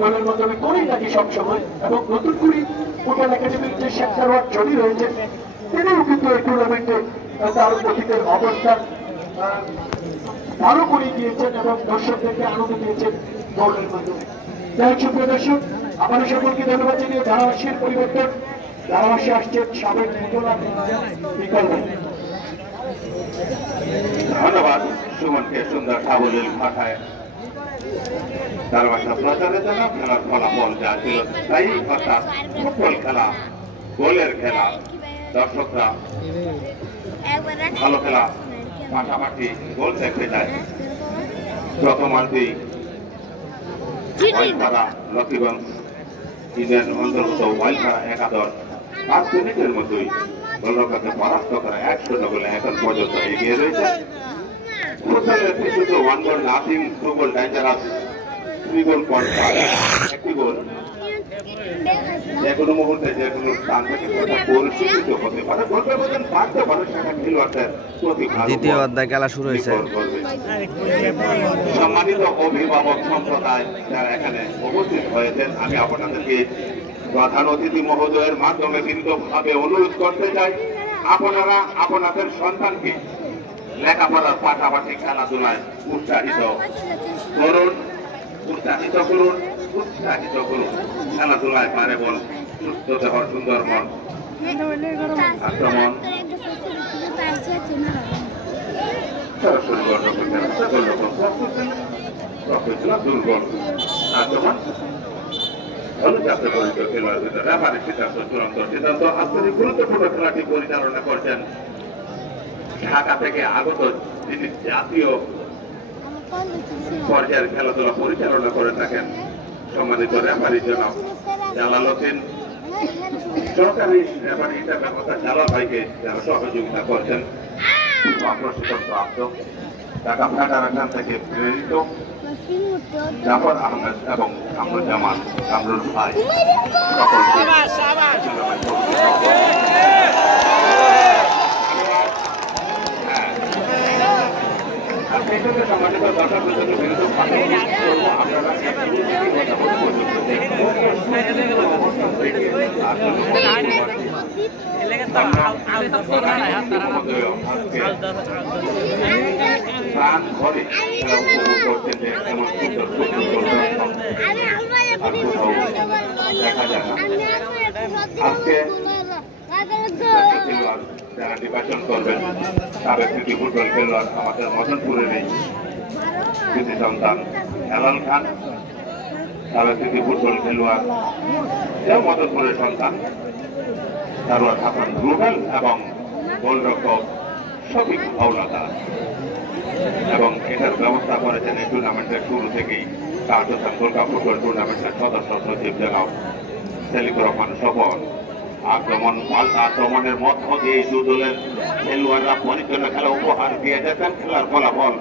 দলের মাধ্যমে করেই থাকি সবসময়। এবং নতুন করে ফুটবল একাডেমির যে শেখ সারোয়ার জনি রয়েছে তিনিও কিন্তু এই টুর্নামেন্টে তার অতীতের অবস্থান ভালো করে দিয়েছেন এবং দর্শকদেরকে আনন্দ দিয়েছেন দলের মাধ্যমে। যাই হোক সুপ্রিয় দর্শক, আমাদের সকলকে ধন্যবাদ জানিয়ে ধারাভাষ্যের পরিবর্তন ধারাভাষ্যে আসছেন সাবেক বিকল ভাই। ধন্যবাদ সুমনকে সুন্দর সাবলীল ভাষায় ধারাভাষ্য প্রচারের জন্য। খেলার ফলাফল যা ছিল তাই, অর্থাৎ ফুটবল খেলা, গোলের খেলা, দর্শকরা ভালো খেলা পাশাপাশি গোল দেখতে যায়। প্রথমার্ধেই ওয়াইলপাড়া লক্ষ্মীগঞ্জ ইউনিয়ন অন্তর্গত ওয়াইলপাড়া একাদশ 5 মিনিটের মধ্যেই গোলরক্ষককে পরাস্ত করে 1-0 গোলে এখন পর্যন্ত এগিয়ে রয়েছে। ফুটবলের শুধু 1 গোল নাথিং, 2 গোল ডেঞ্জারাস, 3 গোল পয়েন্ট, 1 গোল যেকোনো মুহূর্তে যেকোনো স্থান থেকে পরিস্থিত হতে পারে, গল্পের বদল পারতে পারে সেটা খেলোয়াড়দের প্রতিভা। দ্বিতীয় অধ্যায় খেলা শুরু হয়েছে। সম্মানিত অভিভাবক সম্প্রদায় যারা এখানে উপস্থিত হয়েছেন, আমি আপনাদেরকে প্রধান অতিথি মহোদয়ের মাধ্যমে বিনীতভাবে অনুরোধ করতে চাই, আপনারা আপনাদের সন্তানকে লেখাপড়ার পাশাপাশি খেলাধুলায় উৎসাহিত করুন, উৎসাহিত করুন, উৎসাহিত করুন। খেলাধুলায় পারে বল, সুস্থ দেহ, সুন্দর মন, আক্রমণ সরাসরি দুর্বল আক্রমণ অনুযাতে পরিচিত খেলোয়াড়দের রেফারি সিদ্ধান্ত চূড়ান্ত সিদ্ধান্ত। আজকের গুরুত্বপূর্ণ খেলাটি পরিচালনা করছেন ঢাকা থেকে আগত যিনি জাতীয় পর্যায়ের খেলাধুলা পরিচালনা করে থাকেন সম্মানিত রেফারি জনাব জালাল উদ্দিন, সরকারি রেফারি হিসেবে জালাল ভাইকে যারা সহযোগিতা করছেন, প্রশিক্ষণ প্রাপ্ত ঢাকা ফেডারেশন থেকে প্রেরিত জাফর আহমেদ এবং কামরুজ্জামান কামরুল ভাই সম্মানিত দর্শক প্রাণ ভরে করছেন যে এমন সুন্দর দেখা যায় না। আজকে যারা নির্বাচন করবেন সাবেক কৃতি ফুটবল খেলোয়াড় আমাদের মদনপুরের এই কৃতি সন্তান হেলাল খান, সাবেক কৃতি ফুটবল খেলোয়াড় মদনপুরের সন্তান সারোয়ার হাসান রুবেল এবং গোলরক্ষক শফিক হাওলাদার, এবং এটার ব্যবস্থা করেছেন এই টুর্নামেন্টের শুরু থেকেই কার্যক্রম কলকাতা ফুটবল টুর্নামেন্টের সদস্য সচিব জনাব সেলিকুর রহমান স্বপন। আক্রমণের মধ্য দিয়ে দু দলের খেলোয়াড়রা পরিচালনা খেলা উপহার দিয়ে যেতেন। খেলার ফলাফল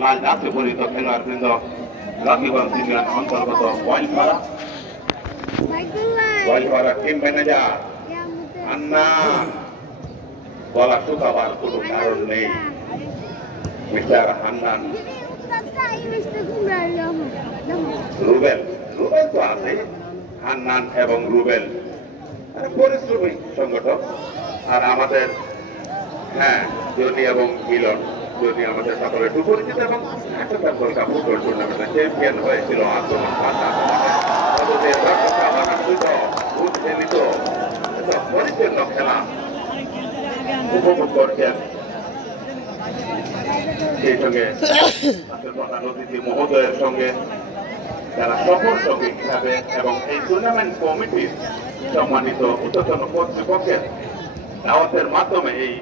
লাল জাতীয় পরিচিত খেলোয়াড় বৃন্দ লক্ষ্মীগঞ্জ ইউনিয়ন অন্তর্গত ওয়াইলপাড়া টিম ম্যানেজার আন্না গলা শুকাবার কোনো কারণ নেই। মিস্টার হান্নান রুবেল তো আছে, হান্নান এবং রুবেল পরিশ্রমী সংগঠক। আর আমাদের জনি এবং মিলন, জনি আমাদের সকলের সুপরিচিত এবং কলকাতা ফুটবল টুর্নামেন্টের চ্যাম্পিয়ন হয়েছিল। আক্রমণ উৎসাহিত পরিচ্ছন্ন খেলা উপভোগ করছেন। সেই সঙ্গে প্রধান অতিথি মহোদয়ের সঙ্গে যারা সফর সঙ্গী হিসাবে এবং এই টুর্নামেন্ট কমিটির সম্মানিত ঊর্ধ্বতন কর্তৃপক্ষের দাওয়াতের মাধ্যমে এই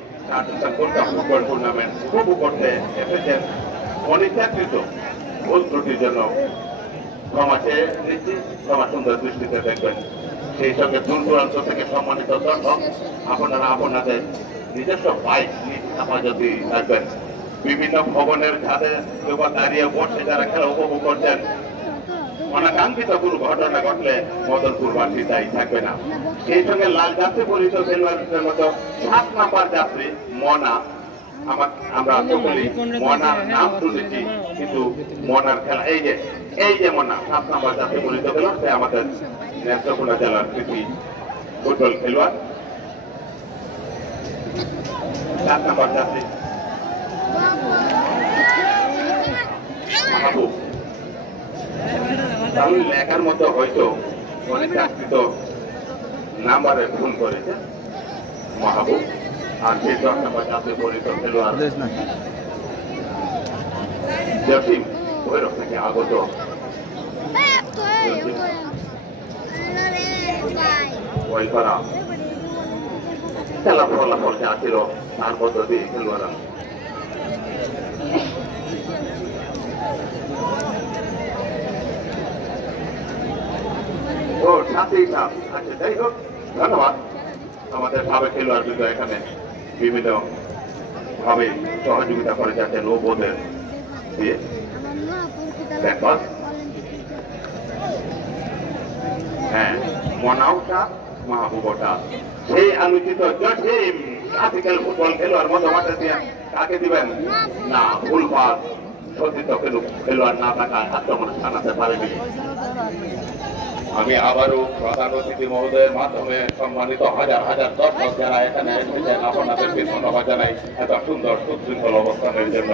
কলকাতা ফুটবল টুর্নামেন্ট উপভোগ করতে এসেছেন। অনিচ্ছাকৃত ভুল ত্রুটির জন্য ক্ষমা চেয়ে নিচ্ছি, ক্ষমা সুন্দর দৃষ্টিতে দেখবেন। সেই সঙ্গে দূর দূরান্ত থেকে সম্মানিত দর্শক, আপনারা আপনাদের নিজস্ব বাইক হেফাজতি রাখবেন। বিভিন্ন ভবনের ছাদে দাঁড়িয়ে বসে যারা খেলা উপভোগ করছেন, অনাকাঙ্ক্ষিত কোনো ঘটনা ঘটলে মদনপুরবাসী দায়ী থাকবে না। সেই সঙ্গে লাল যাত্রী পরিচিত খেলোয়াড়দের মতো 7 নাম্বার যাত্রী মনা আমরা সকলেই মনার নাম শুনেছি, কিন্তু মনার খেলা এই যে মনা 7 নম্বর জাতীয় পরিচিত খেলোয়াড়, সে আমাদের নেত্রকোনা জেলার কৃতি ফুটবল খেলোয়াড়। 7 নম্বর জাতি মাহবুব। তাহলে লেখার মতো হয়তো অনেক চাকরিত নাম্বারে ফোন করেছে মাহবুব। আর সেই 10 নম্বর জাতীয় পরিচিত খেলোয়াড় জসিম ভৈরব থেকে আগত। খেলা ফলাফল যা ছিল তার মধ্য দিয়ে খেলোয়াড়রা সাথেই সাথ আছে। যাই হোক, ধন্যবাদ আমাদের সাবেক খেলোয়াড় কিন্তু এখানে বিভিন্ন ভাবে সহযোগিতা করে যাচ্ছেন নৌবোধের দিয়ে। হ্যাঁ, মনাউটা মাহবুবটা সেই আলোচিত জসিম ক্লাসিক্যাল ফুটবল খেলোয়াড় মতো মাঠে দিয়ে কাকে দিবেন না, ভুল পাস সজ্জিত খেলোয়াড় না থাকায় আক্রমণ জানাতে পারেনি। আমি আবারও প্রধান অতিথি মহোদয়ের মাধ্যমে সম্মানিত হাজার হাজার দর্শক যারা এখানে এসেছেন আপনাদেরকে ধন্যবাদ জানাই এত সুন্দর সুশৃঙ্খল অবস্থানের জন্য।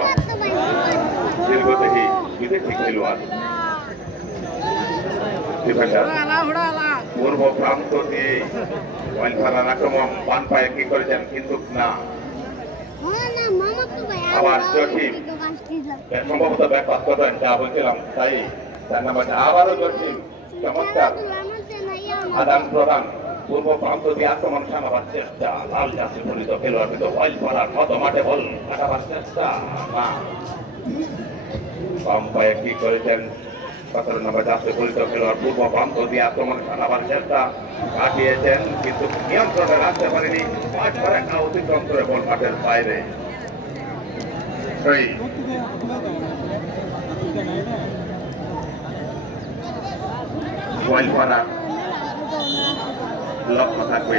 দীর্ঘদেহী বিদেশি খেলোয়াড় পূর্ব প্রান্ত দিয়ে ওয়াইলফারার আক্রমণ বান পায়ে কি করেছেন, কিন্তু না, আবার জসিম সম্ভবত ব্যাকপাস করবেন যা বলছিলাম, তাই তার নাম আবারও জসিম চমৎকার আদান প্রদান পূর্ব প্রান্ত দিয়ে আক্রমণ সামাবার চেষ্টা। লাল জার্সি পরিচিত খেলোয়াড় কিন্তু ওয়াইলফারার মতো মাঠে বল কাটাবার চেষ্টা, বাম পায়ে কি করেছেন 17 নম্বর জাতীয় পরিচিত খেলোয়াড় পূর্ব প্রান্ত দিয়ে আক্রমণ চালাবার চেষ্টা কাটিয়েছেন, কিন্তু নিয়ন্ত্রণে রাখতে পারেনি। অতিক্রম করে বল মাঠের বাইরে। লক্ষ্য থাকবে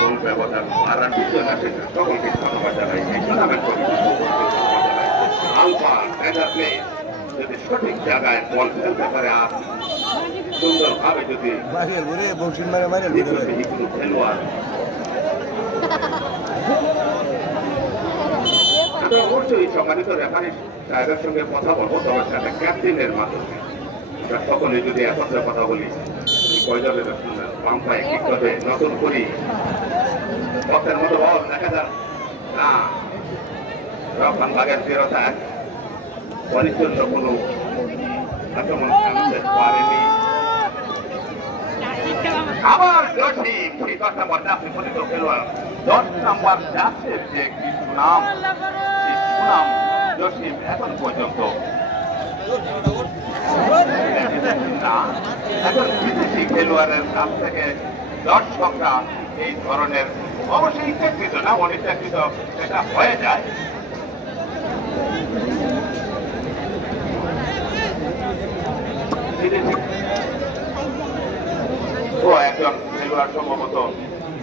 গোল ব্যবধান মারার পিছনে সকলকে ধন্যবাদ জানাই। এই টুর্নামেন্ট আলফা মেগা প্লে যদি সঠিক জায়গায় বল খেলতে পারে আর সুন্দর ভাবে যদি খেলোয়াড় আমরা অবশ্যই সম্মানিত রেফারি সাহেবের সঙ্গে কথা বলবো, তবে সেটা ক্যাপ্টেনের মাধ্যমে আমরা সকলে যদি একত্রে কথা বলি কয়জনে শুনবেন। বাম পায়ে কি করবে নতুন করি বক্সের মতো বল দেখা যাক না, রক্ষণ ভাগের ফেরতায় পরিচ্ছন্ন কোনো আক্রমণ করতে পারেনি। আবার জসিম সেই 10 নম্বর জাতীয় পরিচিত খেলোয়াড় 10 নম্বর জাতীয় যে সুনাম, সেই সুনাম জসিম এখন পর্যন্ত না। এখন বিদেশি খেলোয়াড়ের কাছ থেকে দর্শকরা এই ধরনের অবশ্যই ইচ্ছাকৃত না অনিচ্ছাকৃত সেটা হয়ে যায়। ও একজন খেলোয়াড় সম্ভবত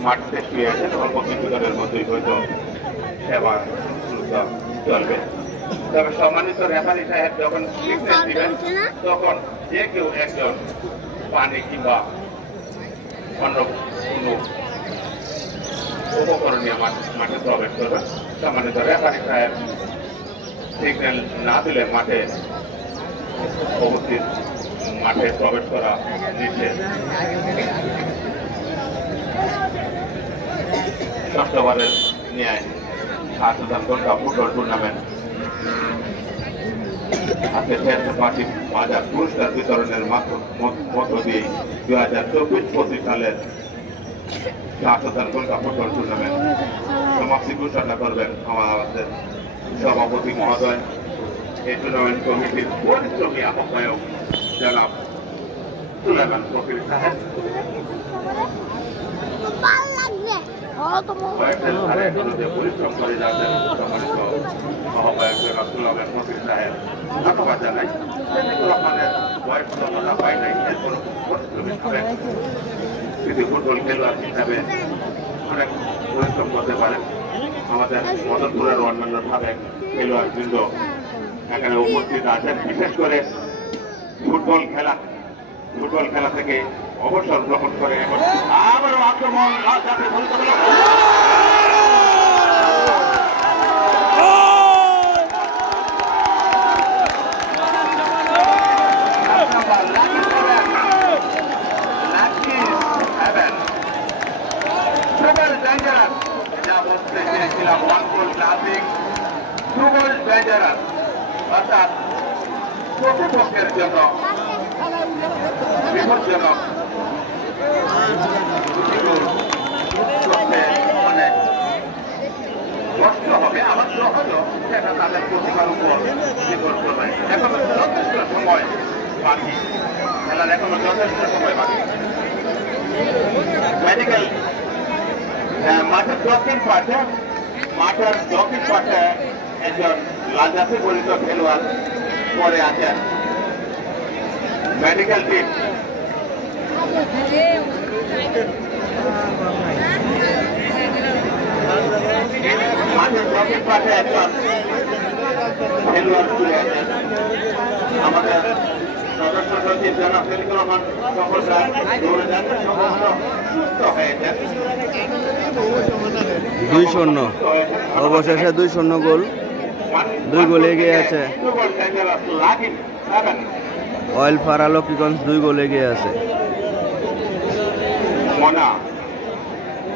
মাঠে শুয়ে আছেন, অল্প কিছুদিনের মধ্যেই হয়তো সেবা চলবে। তবে সম্মানিত রেফারি সাহেব যখন সিগন্যাল দিবেন তখন যে কেউ একজন পানি কিংবা অন্য কোনো উপকরণ নিয়ে মাঠে প্রবেশ করবেন। সম্মানিত রেফারি সাহেব সিগন্যাল না দিলে মাঠে উপস্থিত মাঠে প্রবেশ করা নিষেধ। 6 ওভারের ন্যায় 7,000 ঘন্টা ফুটবল টুর্নামেন্ট আজকে 5,000 পুরস্কার বিতরণের মধ্য দিয়ে 2024-25 সালের 7,000 ঘন্টা ফুটবল টুর্নামেন্ট সমাপ্তি ঘোষণা করবেন আমাদের সভাপতি মহোদয়। এই টুর্নামেন্ট কমিটির পরিশ্রমী আহ্বায়ক জনাব সুলাইমান ফকির সাহেব পরিশ্রম করে যাচ্ছেন। সম্মানিত আহ্বায়ক জনাব সুলাইমান ফকির সাহেব ধন্যবাদ জানাই। রহমানের বয়স কথা পাই নাই, এরপর পরিশ্রমী হবেন যদি ফুটবল খেলোয়াড় হিসাবে অনেক পরিশ্রম করতে পারেন। আমাদের মদনপুরের অন্যান্য সাবেক খেলোয়াড়বৃন্দ এখানে উপস্থিত আছেন। বিশেষ করে ফুটবল খেলা থেকে অবসর গ্রহণ করে আবারও আক্রমণ যাতে অর্থাৎ প্রতিপক্ষের জন্য বিপজ্জনক অনেক কষ্ট হবে, আবার সহজও সেটা তাদের প্রতিভার উপর নির্ভর করবে। এখনো যথেষ্ট সময় বাকি, খেলার এখনো যথেষ্ট সময় বাকি। মেডিকেল মাঠের দক্ষিণ পাশে একজন লাজাতে পরিচিত খেলোয়াড় পরে আছেন। মেডিকেল টিম মাঠের দক্ষিণ পাশে একজন খেলোয়াড় ঘুরে আছেন। আমাদের সদস্য সচিব জনাব ফেলিকুর রহমান সকল দৌড়ে যাচ্ছেন, সমস্ত সুস্থ হয়েছেন। 2-0 অবশেষে 2-0 গোল, 2 গোল এগিয়ে আছে। অয়েল ফারালো কিগঞ্জ 2 গোল এগিয়ে আছে।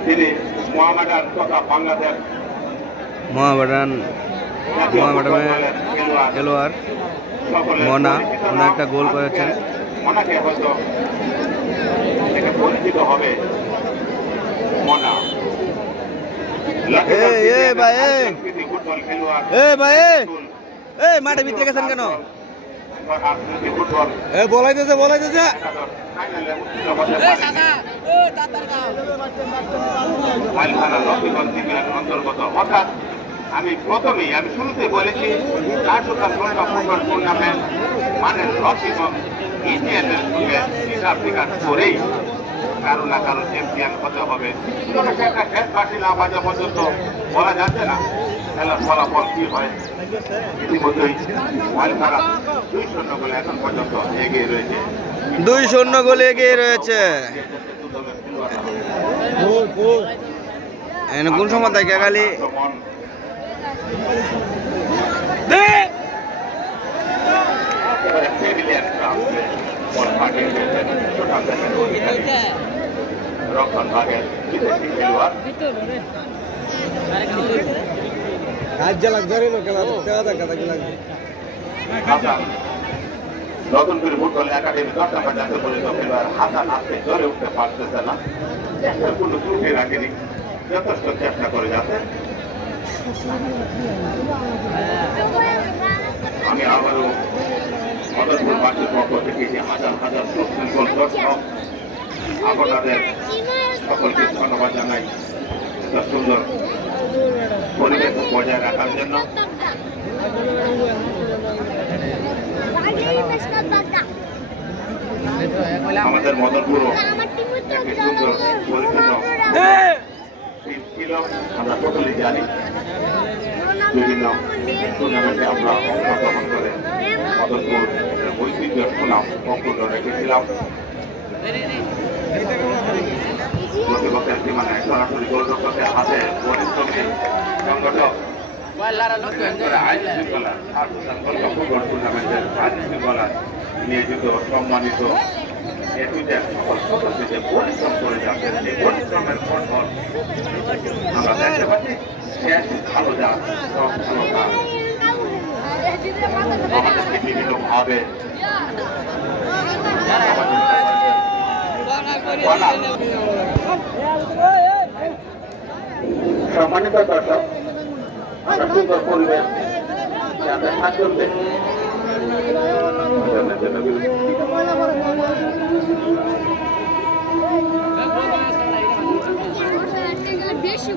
তিনি মোহামেডান তথা বাংলাদেশ মোহামেডানের খেলোয়াড় মনা একটা গোল করেছেন। মনাকে হয়তো পরিচিত হবে। মনা মাঠে ভিতরে গেছেন কেন? অন্তর্গত অর্থাৎ আমি শুরুতে বলেছি ফুটবল টুর্নামেন্ট মানে রকিগঞ্জ ইন্ডিয়ানের সঙ্গে হিসাব নিকাশ করেই কারো না কারো চ্যাম্পিয়ন হতে হবে। সেটা শেষ বাসী না বাজা পর্যন্ত বলা যাচ্ছে না খেলার ফলাফল কি হয়। ইতিমধ্যেই ওয়াইলডারা 2-0 গোলে এখন পর্যন্ত এগিয়ে রয়েছে। 2-0 গোলে এগিয়ে রয়েছে। কোন সময় থাকে খালি রক্ষণ ভাগের বিদেশি খেলোয়াড় নতুনপুর ফুটবল একাডেমি 10 নম্বর জাতীয় পরিষদ খেলোয়াড় হাসান আজকে জ্বরে উঠতে পারতেছে না, কোনো ত্রুটি রাখেনি, যথেষ্ট চেষ্টা করে যাচ্ছে। আমি আবারও মদনপুর মাঠের পক্ষ থেকে যে হাজার হাজার সুশৃঙ্খল দর্শক আপনাদের সকলকে ধন্যবাদ জানাই এত সুন্দর পরিবেশ বজায় রাখার জন্য। আমাদের মদনপুরও একটি সুন্দর পরিপূর্ণ ছিল, আমরা সকলেই জানি। বিভিন্ন টুর্নামেন্টে আমরা অংশগ্রহণ করে মদনপুর ঐতিহ্যের সুনাম অক্ষুণ্ণ রেখেছিলাম। প্রতিপক্ষের সীমানায় সরাসরি গোলরক্ষকের হাতে পরিশ্রমী সংগঠক আইন শৃঙ্খলা ফুটবল টুর্নামেন্টের আইন শৃঙ্খলা নিয়োজিত সম্মানিত সকল সদস্য যে পরিশ্রম করে যাচ্ছেন, সেই পরিশ্রমের ফল আমরা দেখতে পাচ্ছি। শেষ ভালো যাক, সব ভালো কাজ আমাদেরকে বিভিন্নভাবে সম্মানিত দর্শক, আমরা সুন্দর পরিবেশ যাতে স্বাচ্ছন্দ্যে বেশি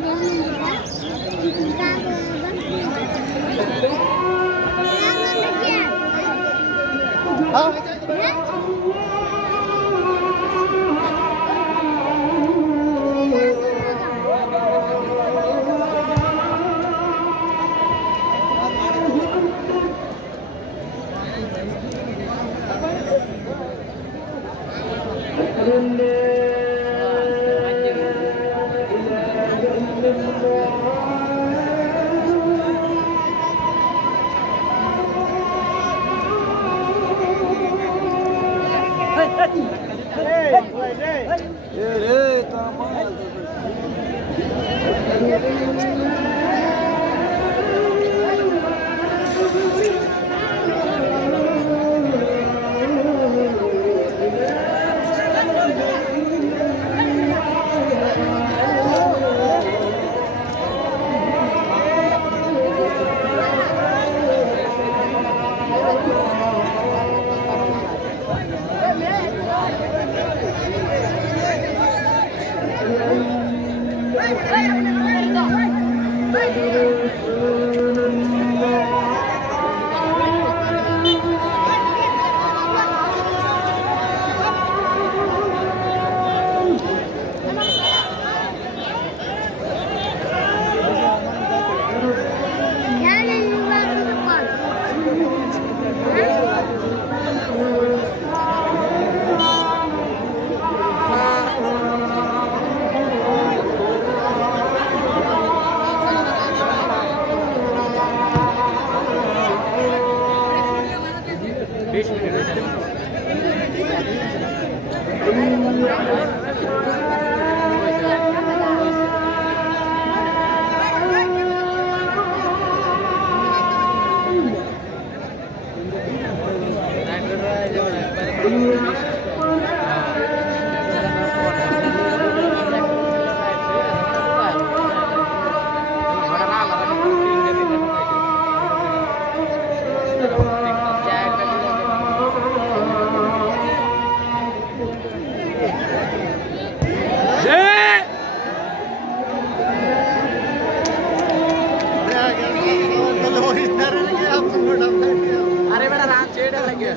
अरे बेटा रात चेड़ लगे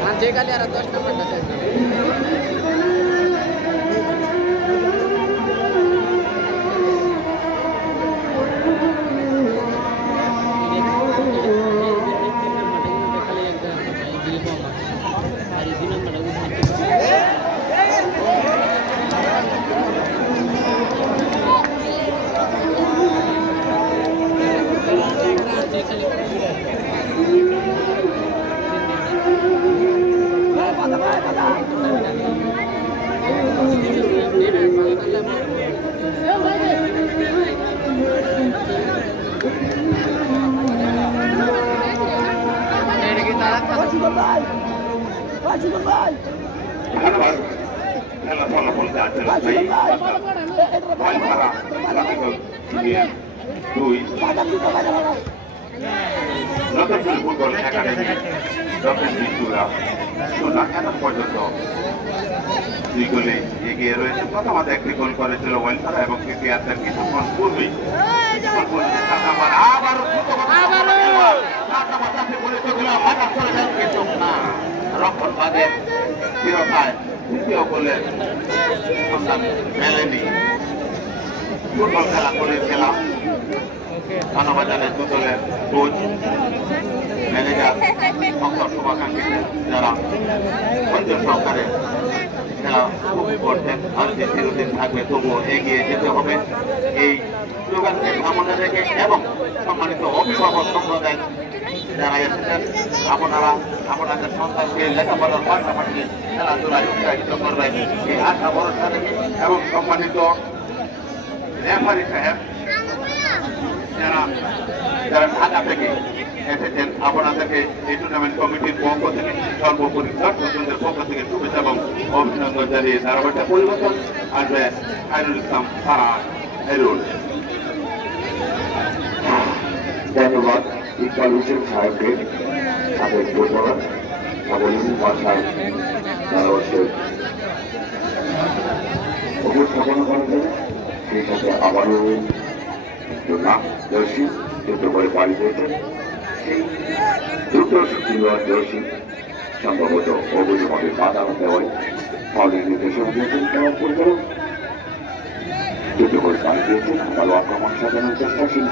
रात चेक कर यार 10 नंबर ধন্যবাদ খেলা ফলাফল দুই নতুন ফুটবল একাডেমি দক্ষিণ বিশুরা শোনা এখন পর্যন্ত 2 গোলে এগিয়ে রয়েছে। প্রথমত একটি গোল করেছিল ওয়েলফেয়ার এবং কেপিআর কিছুক্ষণ পূর্বেই আবার রক্ষণ ভাগের স্থিরতায় দ্বিতীয় গোলের সন্ধান মেলেনি। ফুটবল খেলা করেছিলাম মানবাজারের দু দলের কোচ ম্যানেজার সংসদ শুভাকাঙ্ক্ষীদের যারা ধৈর্য সহকারে খেলা উপভোগ করছেন। আর যে চিরদিন থাকবে তবুও এগিয়ে যেতে হবে এই স্লোগানকে সামনে রেখে এবং সম্মানিত অভিভাবক সম্প্রদায় যারা এসেছেন আপনারা আপনাদের সন্তানকে লেখাপড়ার পাশাপাশি খেলাধুলায় উৎসাহিত করবেন এই আশা ভরসা রেখে এবং সম্মানিত রেফারি সাহেব যারা ঢাকা থেকে এসেছেন আপনাদেরকে এই টুর্নামেন্ট কমিটির পক্ষ থেকে সর্বোপরি দর্শকদের পক্ষ থেকে শুভেচ্ছা এবং অভিনন্দন জানিয়ে ধারাবাহিকতা পরিবর্তন আসবে খায়রুল ইসলাম ফারাজ হেরুল। ধন্যবাদ ইকবাল হোসেন সাহেবকে সাবেক ফুটবলার সাবলীন ভাষায় উপস্থাপনা করেছেন। সেই সাথে আবারও জার্সি দুটো করে পাড়ি দিয়েছেন। সেই দুটো সিলভার জার্সি সম্ভবত অবৈধ মতে বাধা দেওয়ায় ফাউলের নির্দেশনা দিয়েছেন খেলার পরিচালক। দুটো করে পাড়ি দিয়েছেন আবারও আক্রমণ সাজানোর চেষ্টাশীল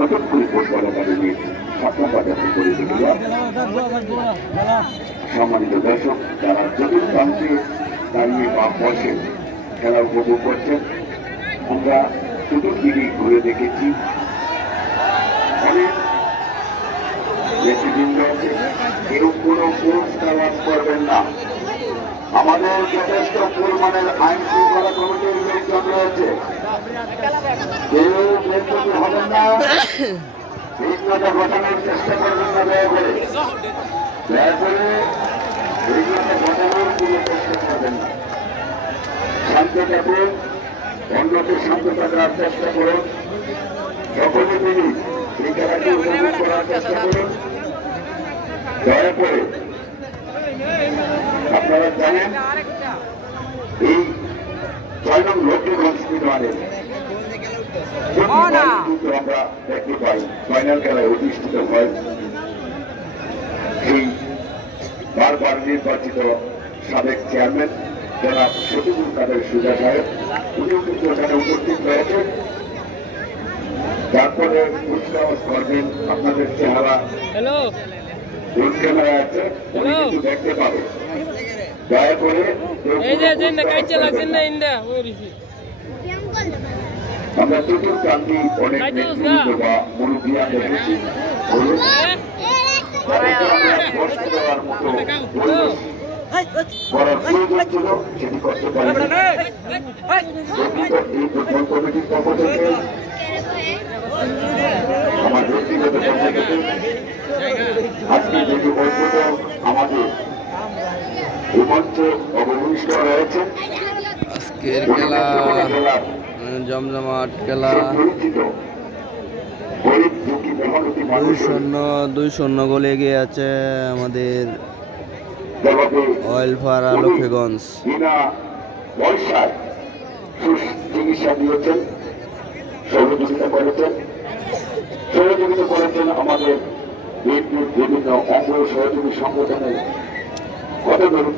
নতুন করে ফুটবল একাডেমির ছাত্র বাজার পরিচালিত সম্মানিত দর্শক যারা চতুর্থে দাঁড়িয়ে বা বসে খেলা উপভোগ করছেন, আমরা চতুর্দিকে ঘুরে দেখেছি অনেক নেতৃবৃন্দ আছে, কেউ কোনো পুরস্কার লাভ করবেন না। আমাদের যথেষ্ট পরিমাণের আইন শৃঙ্খলা কমিটির লোকজন রয়েছে, কেউ বেতন হবেন না, বিঘ্নতা ঘটানোর চেষ্টা করবেন না। দয়া করে বিঘ্নতা ঘটানোর কোনো চেষ্টা করবেন না। শান্ত থাকুন, অন্যকে শান্ত থাকার চেষ্টা করুন। সকলে মিলে এই খেলাটি উপভোগ করার চেষ্টা করুন। দয়া করে আপনারা জানেন এই ৬ নং লক্ষ্মীগঞ্জ ইউনিয়নের কিন্তু আমরা দেখতে পাই ফাইনাল খেলায় অধিষ্ঠিত হয় সেই বারবার নির্বাচিত সাবেক চেয়ারম্যান জনাব শফিকুল কাদের সুজা সাহেব, উনিও কিন্তু এখানে উপস্থিত রয়েছেন। তারপরে কুচকাওয়াজ করবেন, আপনাদের চেহারা কোন ক্যামেরা আছে উনি কিন্তু দেখতে পাবে। দয়া করে আমরা চতুর্থী অনেক নেতৃত্ব বা মুরব্বিয়া দেখেছি, দেওয়ার মতো করার প্রয়োজন ছিল, সেটি করতে পারি। এই ফুটবল কমিটির পক্ষ থেকে, আমার ব্যক্তিগত পক্ষ থেকে আজকে যেটি বক্তব্য আমাদের মঞ্চে অবভূষ্ট রয়েছে, আজকের খেলা জমজমাট খেলা 2-0 গোলে এগিয়ে আছে আমাদের অয়েলপাড়া লক্ষ্মীগঞ্জ। চিকিৎসা দিয়েছেন, সহযোগিতা করেছেন আমাদের বিভিন্ন অঙ্গ সহযোগী সংগঠনের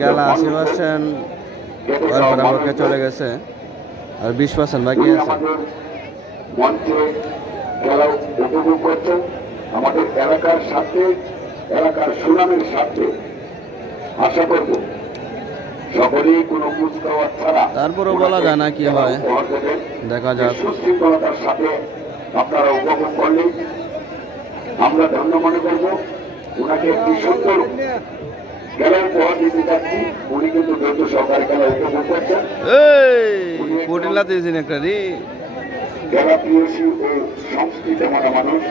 খেলা 80% অয়েলপাড়া পক্ষে চলে গেছে, আর 20% বাকি আছে। মঞ্চে খেলা উপভোগ করছেন আমাদের এলাকার সাথে, এলাকার সুনামের সাথে। আশা করব সকলেই কোনো কুচকাওয়াজ ছাড়া, তারপরও বলা যায় না কি হয়, দেখা যাক। সুশৃঙ্খলতার সাথে আপনারা উপভোগ করলেই আমরা ধন্য মনে করব। ওনাকে একটি সুন্দর খেলার উপহার দিতে যাচ্ছি। উনি কিন্তু দ্রুত সরকারি খেলা উপভোগ করছেন। খেলা প্রিয়সী ও সংস্কৃত মানা মানুষ,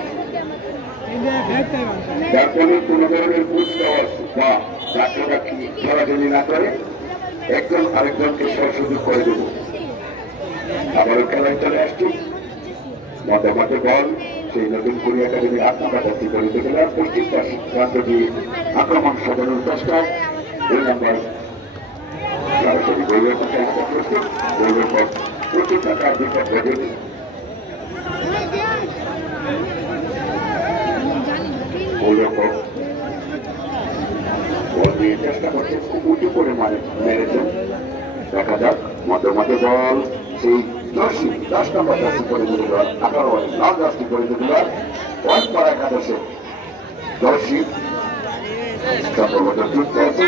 যার ফলে কোন ধরনের কুচকাওয়াজ বা রাখি খেলাধুলি না করে একজন আরেকজনকে সহযোগ করে দেব। আবারও খেলায় চলে আসছি, মধ্যমাঠে বল সেই নতুন কুড়ি একাডেমি আত্মকাঠামো গড়িতে গেলে পশ্চিম প্রান্ত দিয়ে আক্রমণ সাজানোর চেষ্টায় 2 নম্বর সরাসরি গোলের পক্ষে প্রস্তুত। গোলের পর প্রচুর টাকার বিপদ ঘটেনি। গোলরক্ষক বল দিয়ে চেষ্টা করছে, খুব উঁচু করে মেরেছেন। দেখা যাক মধ্যমাঠে বল সেই 10 নম্বর জার্সি করে দিতে দেওয়ার 18 লাল জার্সি করে দিতে দেওয়ার অয়েলপাড়া একাদশে 10 সম্ভবত যুক্ত আছে।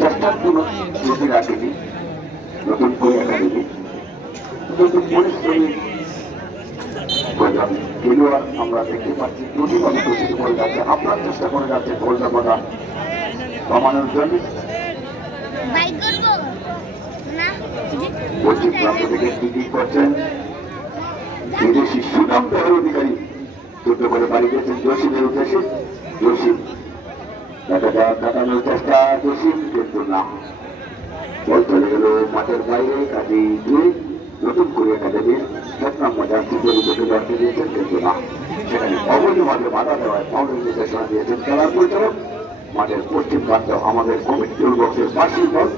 চেষ্টার কোন ত্রুটি রাখেনি নতুন করে একাডেমি, নতুন পরিশ্রমী খেলোয়াড় আমরা দেখতে পাচ্ছি। দুটিভাবে প্রস্তুতি করে যাচ্ছে, আপনার চেষ্টা করে যাচ্ছে গোলটা করা কমানোর জন্য। পশ্চিম প্রান্ত থেকে টিকিট করছেন বিদেশি সুনাম দেহের অধিকারী, যুদ্ধ করে বাড়ি গেছেন জসিমের উদ্দেশ্যে। জসিম কাটানোর চেষ্টা, জসিম কিন্তু না, বল চলে গেল মাঠের বাইরে। কাজেই 2 নতুন করে একাডেমির 7 নম্বর জার্সি পরিচয় লড়তে দিয়েছেন, কিন্তু না, সেখানে অবৈধভাবে বাধা দেওয়ায় ফাউলের নির্দেশনা দিয়েছেন খেলার পরিচালক। মাঠের পশ্চিম প্রান্ত আমাদের কমিটি টুল বক্সের বার্ষিক বল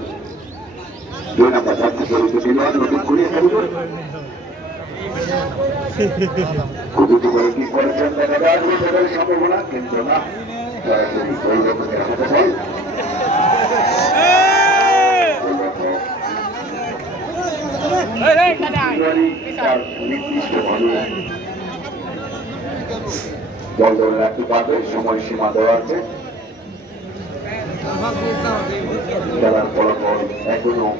2 নম্বর জার্সি পরিচয় নতুন করে একাডেমি খুব উঁচু করে কি করেছেন দেখা যায় সম্ভাবনা, কিন্তু না, সরাসরি গোলরক্ষকের হাতে বল। নির্দিষ্টভাবে বল ধরে রাখতে পারবে, সময় সীমা দেওয়া আছে। এখনো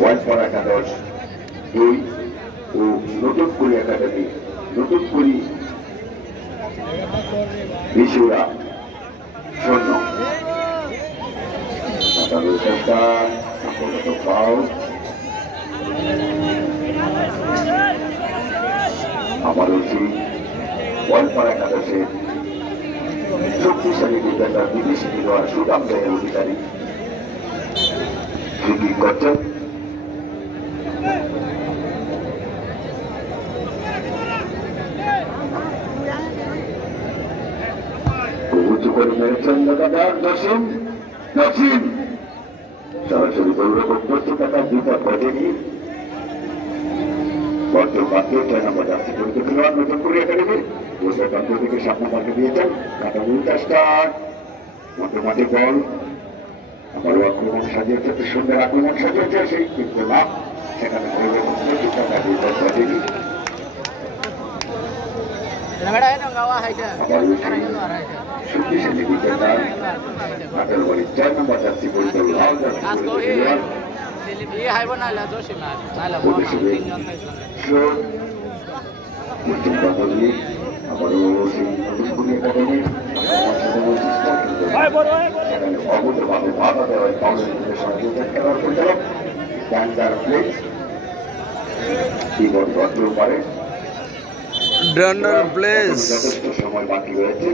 ওয়াইলপাড়া একাদশ 2 ও নতুন কুড়ি একাডেমি নতুন কুড়ি বিশুরা 0 চেষ্টা আমারও সেই ওয়াইলপাড়া একাদশের শক্তিশালী ডিফেন্ডার বিদেশি খেলোয়াড় সুদাম দেহের অধিকারী ফ্রি করছেন উঁচু করে মেরেছেন দাদাদার দশিম সরাসরি গৌরব প্রস্তুত থাকা দুটা বটেনি বর্তমানে 6 নম্বর যাচ্ছে পরিচিত খেলোয়াড় নতুন করে একাডেমি গোসের প্রান্ত থেকে সামনে মাঠে দিয়েছেন কাটা উল্টা স্টার্ট মাঠে বল আবারও আক্রমণ সাজিয়েছে সুন্দর আক্রমণ সাজিয়েছে সেই কিন্তু না সেখানে গৌরব প্রস্তুত থাকা দুটা বটেনি শক্তিশালী ডিফেন্ডার কাটার বলি 4 নম্বর যাচ্ছে পরিচিত লাল সময় বাকি রয়েছে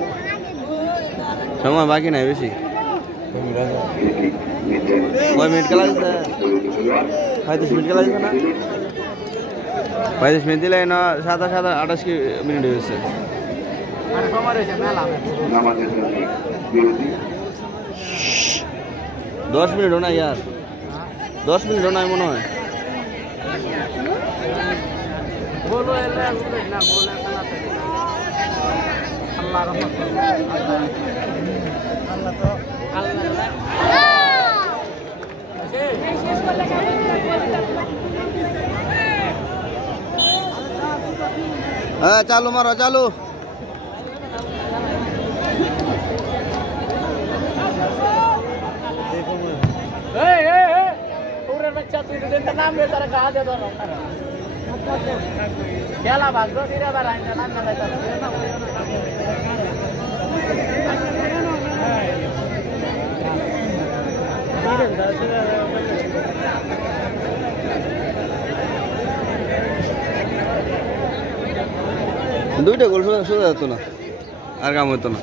সময় বাকি নাই বেশি 35 মিনিট খেলা দিচ্ছে 35 মিনিট দিলে না 27-28 মিনিট হয়েছে 10 মিনিট না ইয়ার 10 মিনিট না মনে হয় চালু মারো চালু बच्चा तू नाम ले तारा कहा दे दो क्या ला भाग दो तेरा बार आएगा नाम ना लेता দুইটা গোল সোজা যেত না আর কাম হতো না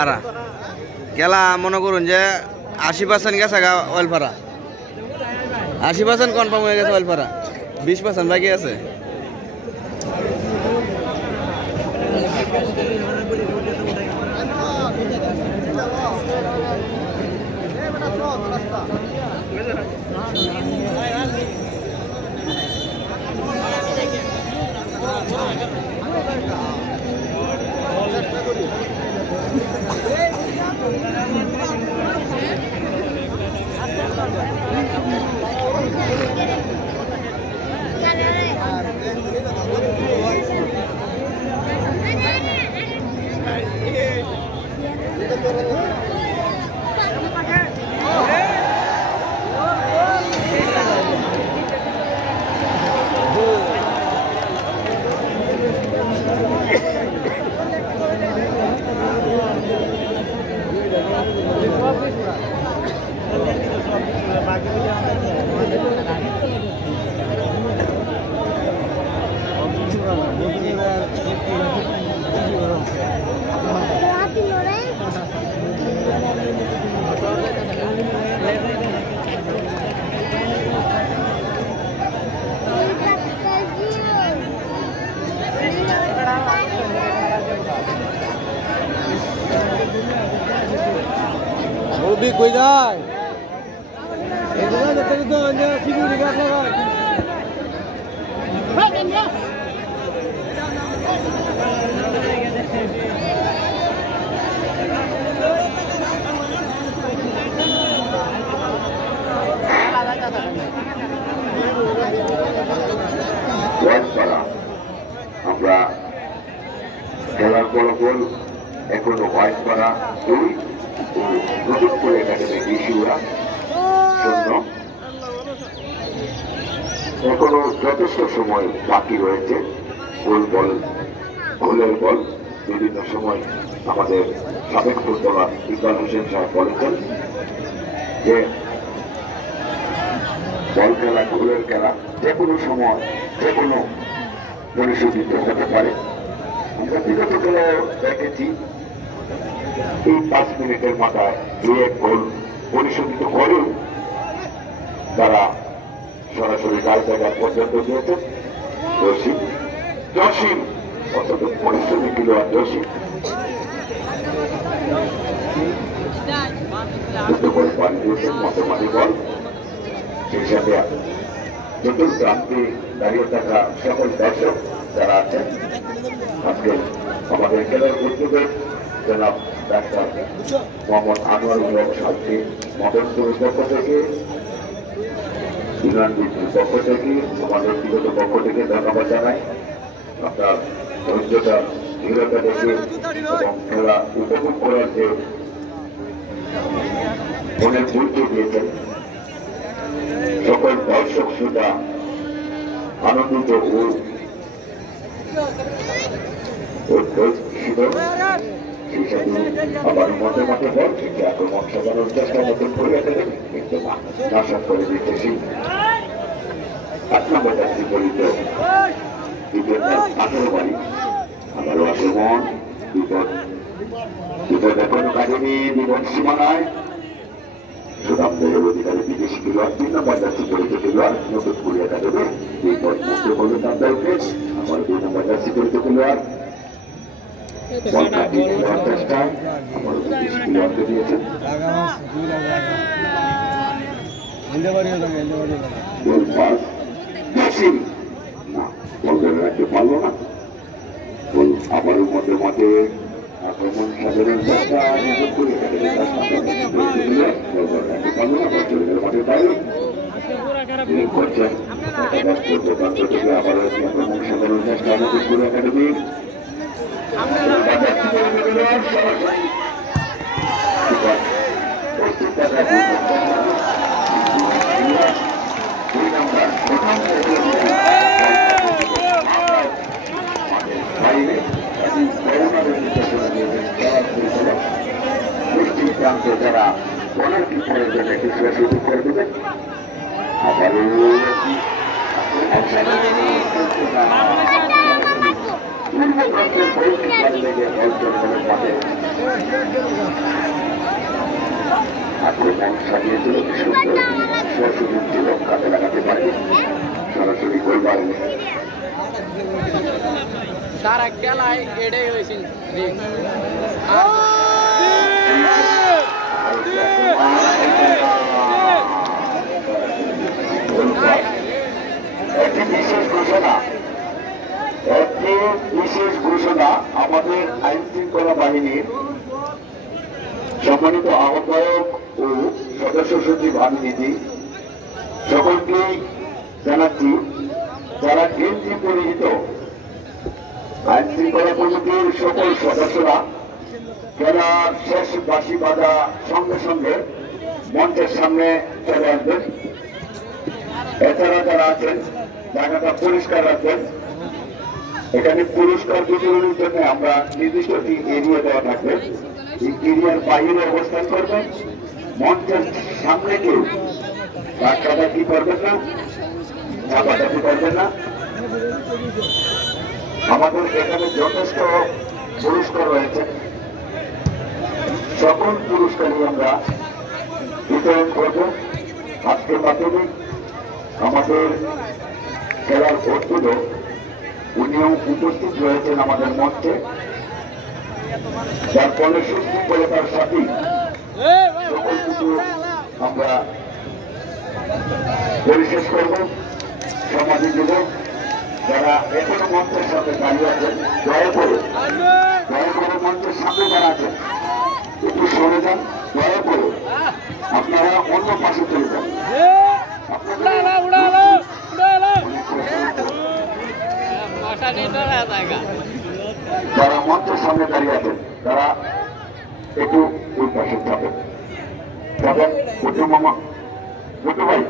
আর খেলা মনে করুন যে 80% গেছে ওয়াইলপাড়া 80% কনফার্ম হয়ে গেছে ওয়াইলপাড়া 20% বাকি আছে Ubi, cuidado. Cuidado, tem dois, né? Segura, ligar pra lá. Vai, Daniel. ওয়াইলপাড়া আমরা খেলার ফলাফল এখনো ওয়াইলপাড়া 2 ও নতুন করে একাডেমি বিশুরা শূন্য। এখনো যথেষ্ট সময় বাকি রয়েছে। গোলের বল বিভিন্ন সময় আমাদের সাবেক ফুটবলার ইকবাল হোসেন সাহেব বলেছেন যে বল খেলা গোলের খেলা যে কোনো সময় যে কোনো পরিশোধিত হতে পারে। আমরা বিগত খেলাও দেখেছি এই 5 মিনিটের মাথায় 2-1 গোল পরিশোধিত করেও তারা সরাসরি লাল জায়গা পর্যন্ত দিয়েছেন। জসিম অত্যন্ত পরিশ্রমী খেলোয়াড় জসিম করে পানি দিয়েছেন মধ্যমানি বল। সেই সাথে চতুর্প্রান্তে দাঁড়িয়ে থাকা সকল দর্শক যারা আছেন আজকে আমাদের খেলার উদ্যোগে জনাব ডাক্তার মোহাম্মদ আনোয়ারুল হক সাহেবকে মদনপুরের পক্ষ থেকে ইউনিয়ন বিএনপির পক্ষ থেকে আমাদের বিগত পক্ষ থেকে ধন্যবাদ জানাই। আপনার ধৈর্যতা দৃঢ়তা দেখে এবং খেলা উপভোগ করার যে মনের গুরুত্ব দিয়েছেন সকল দর্শক শ্রোতা আনন্দিত সেই সাথে আবার মধ্যে মাঠে বল থেকে আক্রমণ সাজানোর চেষ্টা মতন করে দেবেন কিন্তু নাশক করে দিতেছি 8 নম্বর যাত্রী বলিত 18 বাড়ি আবারও আক্রমণ বিপদ এখনো কাটেনি বিপদ সীমানায় সুদামদের অধিকারী বিদেশি খেলোয়াড় 3 নম্বর যাত্রী বলিত খেলোয়াড় নতুন কুড়িয়া কাটবে বিপদ মুক্ত করবে তার দলকে আবার 2 নম্বর যাত্রী বলিত খেলোয়াড় চেষ্টায় আমার বিদেশি খেলোয়াড়কে দিয়েছেন রাখতে পারলো না। আবারও মধ্যে মাঠে আক্রমণ সাধারণ চেষ্টা পারলো না মাঠের বাইরে করছেন থেকে আবারও আক্রমণ সাধারণ চেষ্টা নতুন একাডেমির প্রান্তে যারা বলার কি প্রয়োজন কিছুটা সুযোগ করে দেবেন আবারও আক্রমণ সাজিয়েছিল কি সুন্দর সুযোগ ছিল কাজে লাগাতে পারে সরাসরি গোল পারেনি সারা খেলায় এটাই হয়েছে বিশেষ ঘোষণা আমাদের আইন শৃঙ্খলা বাহিনীর সম্মানিত আহ্বায়ক ও সদস্য সচিব আইনজীবী সকলকেই জানাচ্ছি যারা গেঞ্জি পরিহিত আইন শৃঙ্খলা কমিটির সকল সদস্যরা খেলার শেষ বাঁশি বাজা সঙ্গে সঙ্গে মঞ্চের সামনে চলে আসবেন। এছাড়া যারা আছেন জায়গাটা পরিষ্কার রাখবেন। এখানে পুরস্কার বিতরণের জন্য আমরা নির্দিষ্ট একটি এরিয়া দেওয়া থাকবে। এই এরিয়ার বাইরে অবস্থান করবেন। মঞ্চের সামনে কেউ কি করবেন না, চাপাচাপি করবেন না। আমাদের এখানে যথেষ্ট পুরস্কার রয়েছে, সকল পুরস্কারই আমরা বিতরণ করব। আজকের মাধ্যমে আমাদের খেলার উদ্বোধক উনিও উপস্থিত রয়েছেন আমাদের মঞ্চে, যার ফলে সুশৃঙ্খলতার সাথে সকল কিছু আমরা পরিশেষ করব। সমাজে যুবক যারা এখনো মঞ্চের সাথে দাঁড়িয়ে আছেন দয়া করে মঞ্চের সামনে যারা আছেন একটু সরে যান, দয়া করে আপনারা অন্য পাশে চলে যান। যারা মঞ্চের সামনে দাঁড়িয়ে আছেন তারা একটু ওই পাশে যাবেন। কুটু মামা বুঝতে ভাই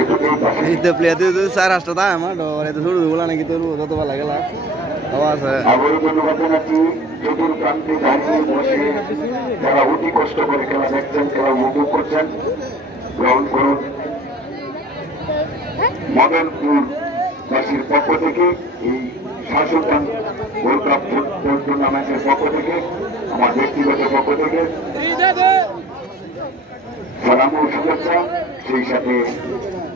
একটু এই পাশে itu play itu saya rasa tak emang do itu suruh bulan gitu lu satu bala gala awas আবারও ধন্যবাদ জানাচ্ছি চতুর্প্রান্তে দাঁড়িয়ে বসে যারা অতি কষ্ট করে খেলা দেখছেন খেলা উপভোগ করছেন গ্রহণ করুন মদনপুর বাসীর পক্ষ থেকে এই শাসকান ওয়ার্ল্ড কাপ টুর্নামেন্টের পক্ষ থেকে আমার ব্যক্তিগত পক্ষ থেকে সালাম ও শুভেচ্ছা সেই সাথে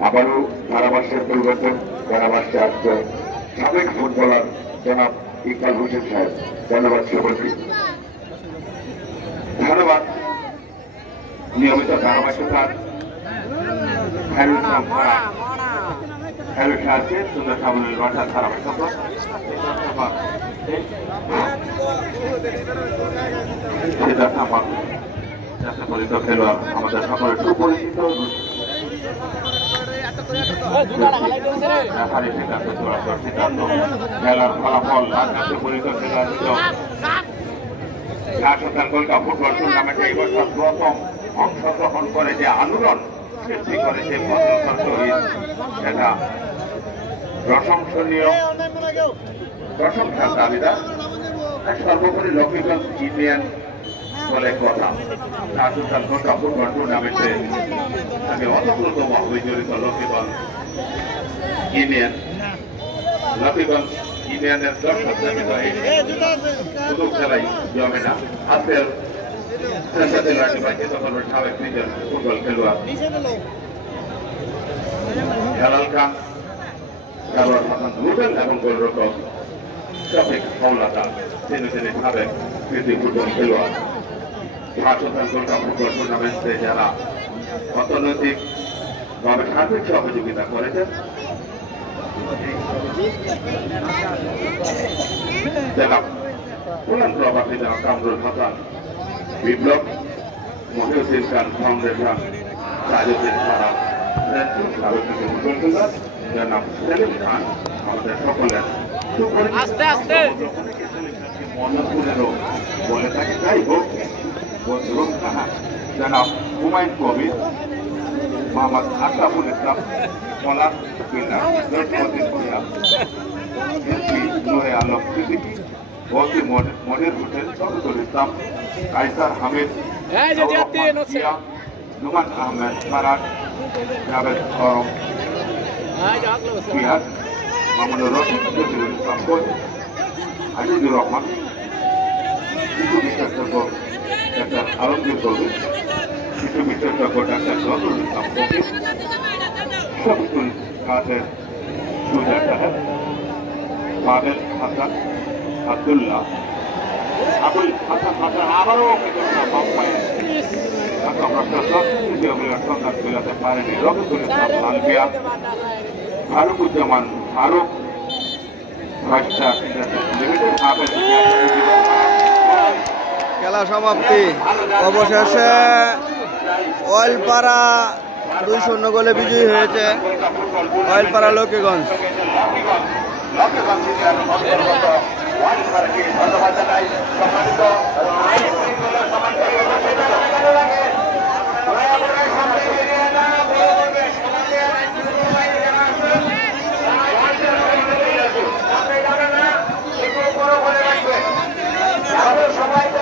আবারও ধারাভাষ্যের পরিবর্তন ধারাভাষ্যে আসছে সাবেক ফুটবলার জনাব ইকবাল হোসেন সাহেব ধন্যবাদ সকলকে ধন্যবাদ নিয়মিত ধারাভাষ্যকার খায়রুল ইসলাম ফারাক খায়রুল সাহেবকে সুন্দর সাবলীল ভাষার ধারাভাষ্যক পরিচিত খেলোয়াড় আমাদের সকলের সুপরিচিত খেলার ফলাফল পরিচিত খেলোয়াড় শাসকান গোল্ড কাপ ফুটবল টুর্নামেন্টে এই বছর প্রথম অংশগ্রহণ করে যে আন্দোলন সৃষ্টি করেছে ভদ্রতার সহিত সেটা প্রশংসনীয় প্রশংসার দাবিদার সর্বোপরি লক্ষ্মীগঞ্জ ইউনিয়ন বলে কথা শাসকান গোল্ড কাপ ফুটবল টুর্নামেন্টে আমি অতপ্রতভাবে জড়িত লক্ষ্মীগঞ্জ ইউনিয়ন লক্ষ্মীগঞ্জ ইউনিয়নের দর্শক শুধু খেলাই জমে না আজকের সাবেক ক্রিকেট ফুটবল খেলোয়াড় হেলাল খান খেলোয়াড় হাসান রুবেল এবং গোলরক্ষক শফিক হাওলাদার তিনি সাবেক ক্রিকেট ফুটবল খেলোয়াড় শাসকান গোল্ড কাপ ফুটবল টুর্নামেন্টে যারা অর্থনৈতিক ভাবে সার্বিক সহযোগিতা করেছেন প্রবাসী জনাব কামরুল হাসান বিপ্লব মহিউদ্দিন খান ফাউন্ডেশন তাজউদ্দিন খান জনাব সেলিম খান আমাদের সকলের মনপুরেরও বলে থাকে যাই হোক জনাব হুমায়ুন কবির মোহাম্মদ আশরাফুল ইসলাম পলাশ নূরে আলম সিদ্দিকী ওসি মনির হোসেন শফিকুল ইসলাম কাইসার হামিদ নুমান আহমেদ ফারাক জাভেদ আলম পিয়াজ মামুনুর রশিদ জসিরুল ইসলাম আজিজুর রহমান শিশু বিশেষজ্ঞ ডাক্তার আলমগীর কবির শিশু বিশেষজ্ঞ ডাক্তার নজরুল ইসলাম ফকির শফিকুল কাদের সুজা সাহেব বাদল হাসান আব্দুল্লাহ আবুল হাসান হাসান আবারও সন্ধান ফেরাতে পারেনি রফিকুল ইসলাম আলবিয়া ফারুকুজ্জামান ফারুক খেলা সমাপ্তি অবশেষে ওয়াইলপাড়া 2-0 গোলে বিজয়ী হয়েছে ওয়াইলপাড়া লক্ষ্মীগঞ্জ। সবাইকে